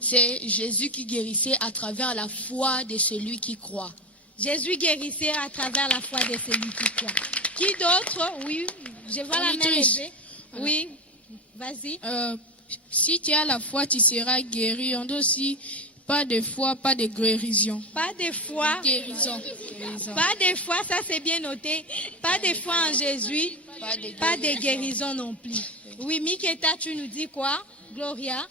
C'est Jésus qui guérissait à travers la foi de celui qui croit. Jésus guérissait à travers la foi de celui qui croit. Qui d'autre? Oui, je vois la main levée. Oui, vas-y. Si tu as la foi, tu seras guéri. On dit aussi, pas de foi, pas de guérison. Pas de foi. Guérison. Pas de foi, ça c'est bien noté. Pas de foi en Jésus, pas de guérison non plus. Oui, Miketa, tu nous dis quoi? Gloria?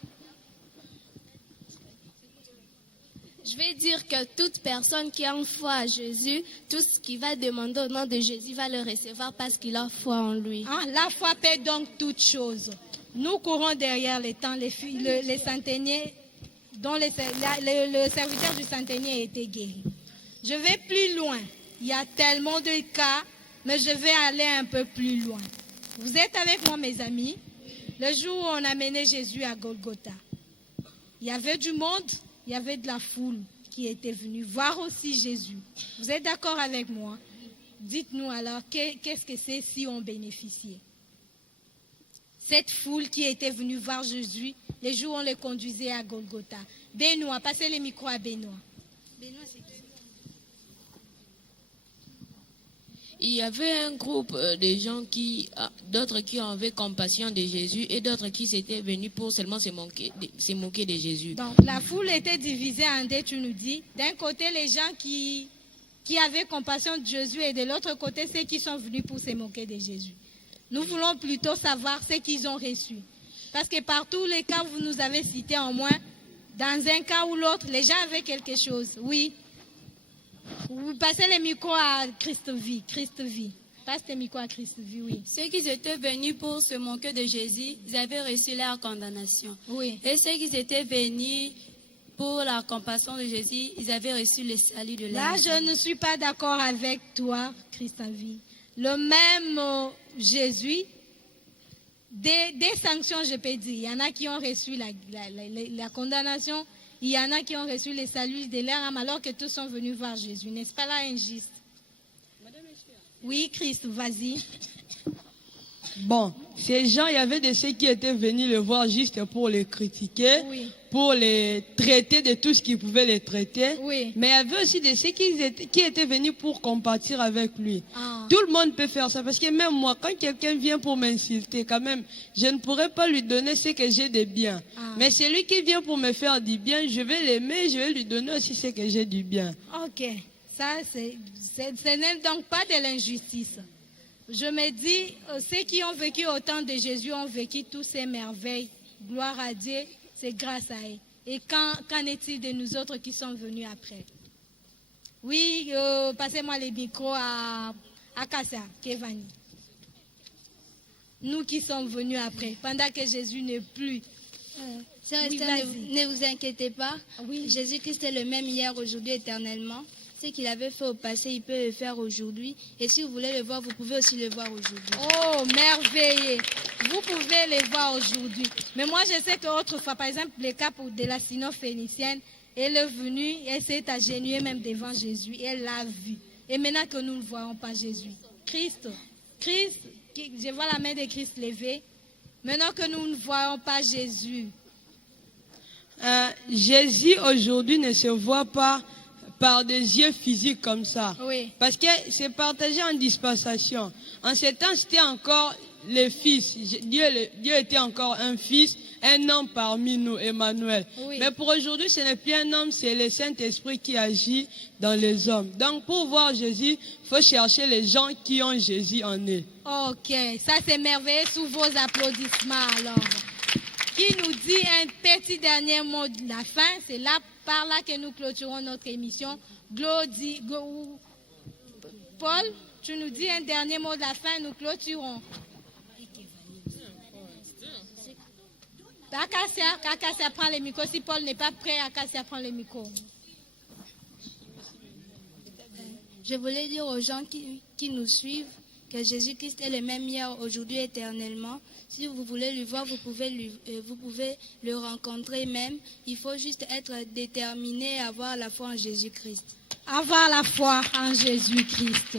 Je vais dire que toute personne qui a une foi à Jésus, tout ce qu'il va demander au nom de Jésus va le recevoir parce qu'il a foi en lui. Ah, la foi paie donc toutes choses. Nous courons derrière les temps, les centeniers, dont le serviteur du centenier a été guéri. Je vais plus loin. Il y a tellement de cas, mais je vais aller un peu plus loin. Vous êtes avec moi, mes amis? Le jour où on a mené Jésus à Golgotha. Il y avait du monde, il y avait de la foule qui était venue voir aussi Jésus. Vous êtes d'accord avec moi? Dites-nous alors, qu'est-ce que c'est si on bénéficiait? Cette foule qui était venue voir Jésus, les jours où on les conduisait à Golgotha. Benoît, passez les micros à Benoît. Benoît, c'est qui? Il y avait un groupe de gens d'autres qui avaient compassion de Jésus et d'autres qui s'étaient venus pour seulement se moquer de Jésus. Donc la foule était divisée en deux, tu nous dis. D'un côté, les gens qui avaient compassion de Jésus et de l'autre côté, ceux qui sont venus pour se moquer de Jésus. Nous voulons plutôt savoir ce qu'ils ont reçu. Parce que par tous les cas, vous nous avez cités en moins, dans un cas ou l'autre, les gens avaient quelque chose. Oui. Vous passez le micro à Christ-Vie. Christ-Vie. Passe le micro à Christ-Vie, oui. Ceux qui étaient venus pour se moquer de Jésus, ils avaient reçu leur condamnation. Oui. Et ceux qui étaient venus pour la compassion de Jésus, ils avaient reçu le salut de leur Là, je ne suis pas d'accord avec toi, Christ-Vie. Le même Jésus, des sanctions, je peux dire. Il y en a qui ont reçu la condamnation. Il y en a qui ont reçu les saluts de leur âme alors que tous sont venus voir Jésus. N'est-ce pas là injuste? Oui, Christ, vas-y. Bon, ces gens, il y avait de ceux qui étaient venus le voir juste pour les critiquer, oui, pour les traiter de tout ce qu'ils pouvaient les traiter. Oui. Mais il y avait aussi de ceux qui étaient venus pour compatir avec lui. Ah. Tout le monde peut faire ça, parce que même moi, quand quelqu'un vient pour m'insulter, quand même, je ne pourrais pas lui donner ce que j'ai de bien. Ah. Mais celui qui vient pour me faire du bien, je vais l'aimer, je vais lui donner aussi ce que j'ai du bien. Ok, ça, ce n'est donc pas de l'injustice. Je me dis, ceux qui ont vécu au temps de Jésus ont vécu toutes ces merveilles. Gloire à Dieu, c'est grâce à eux. Et qu'en est-il de nous autres qui sommes venus après? Oui, passez-moi les micros à Kassia, Kevani. Nous qui sommes venus après, pendant que Jésus n'est plus. Oui, ne vous inquiétez pas. Oui. Jésus-Christ est le même hier, aujourd'hui, éternellement. Ce qu'il avait fait au passé, il peut le faire aujourd'hui. Et si vous voulez le voir, vous pouvez aussi le voir aujourd'hui. Oh, merveilleux! Vous pouvez le voir aujourd'hui. Mais moi, je sais qu'autrefois, par exemple, le cas de la syno-phénicienne, elle est venue, elle s'est agenouillée même devant Jésus. Elle l'a vu. Et maintenant que nous ne voyons pas Jésus. Christ, je vois la main de Christ levée. Maintenant que nous ne voyons pas Jésus. Jésus, aujourd'hui, ne se voit pas par des yeux physiques comme ça. Oui. Parce que c'est partagé en dispensation. En ce temps, c'était encore le Fils. Dieu était encore un Fils, un homme parmi nous, Emmanuel. Oui. Mais pour aujourd'hui, ce n'est plus un homme, c'est le Saint-Esprit qui agit dans les hommes. Donc, pour voir Jésus, il faut chercher les gens qui ont Jésus en eux. Ok, ça c'est merveilleux sous vos applaudissements alors. Qui nous dit un petit dernier mot de la fin, c'est là, par là que nous clôturons notre émission. Paul, tu nous dis un dernier mot de la fin, nous clôturons. Akassia prend le micro. Si Paul n'est pas prêt, Akassia prend le micro. Je voulais dire aux gens qui nous suivent que Jésus-Christ est le même hier, aujourd'hui, éternellement. Si vous voulez le voir, vous pouvez le rencontrer même. Il faut juste être déterminé et avoir la foi en Jésus-Christ. Avoir la foi en Jésus-Christ.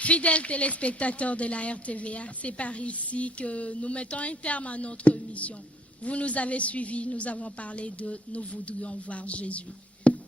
Fidèles téléspectateurs de la RTVA, c'est par ici que nous mettons un terme à notre mission. Vous nous avez suivis, nous avons parlé de nous voudrions voir Jésus.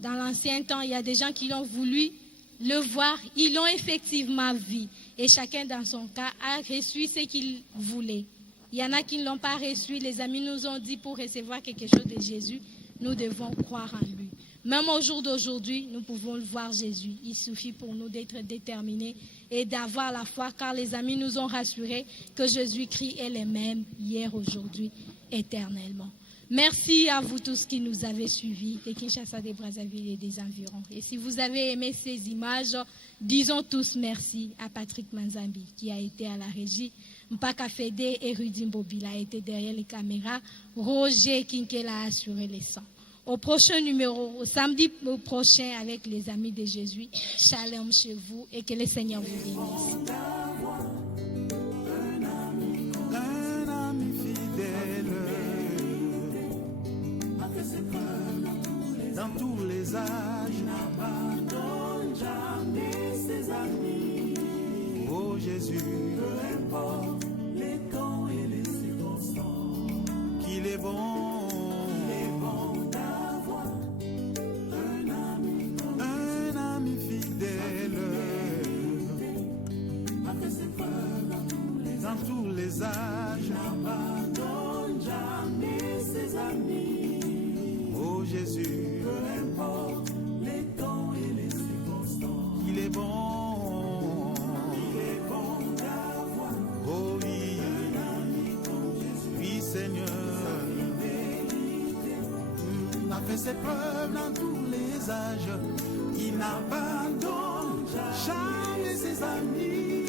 Dans l'ancien temps, il y a des gens qui l'ont voulu le voir, ils l'ont effectivement vu. Et chacun dans son cas a reçu ce qu'il voulait. Il y en a qui ne l'ont pas reçu. Les amis nous ont dit pour recevoir quelque chose de Jésus, nous devons croire en lui. Même au jour d'aujourd'hui, nous pouvons le voir Jésus. Il suffit pour nous d'être déterminés et d'avoir la foi, car les amis nous ont rassurés que Jésus-Christ est le même hier, aujourd'hui, éternellement. Merci à vous tous qui nous avez suivis, de Kinshasa, des Brazzaville et des environs. Et si vous avez aimé ces images, disons tous merci à Patrick Manzambi qui a été à la régie, Mpaka Fede et Rudy Mbobila a été derrière les caméras, Roger Kinkel a assuré les sons. Au prochain numéro, au samedi prochain avec les amis de Jésus, shalom chez vous et que le Seigneur vous bénisse. Un ami fidèle. dans tous les âges, n'abandonne jamais ses amis. Oh Jésus, peu importe les temps et les circonstances, qu'il est bon d'avoir un ami fidèle, a fait ses preuves dans tous les âges, n'abandonne jamais ses amis. Oh Jésus, peu importe les temps et les circonstances, qu'il est bon d'avoir oh oui, un ami comme Jésus. oui Seigneur, Fidélité, a fait ses preuves dans tous les âges, il n'abandonne jamais ses amis.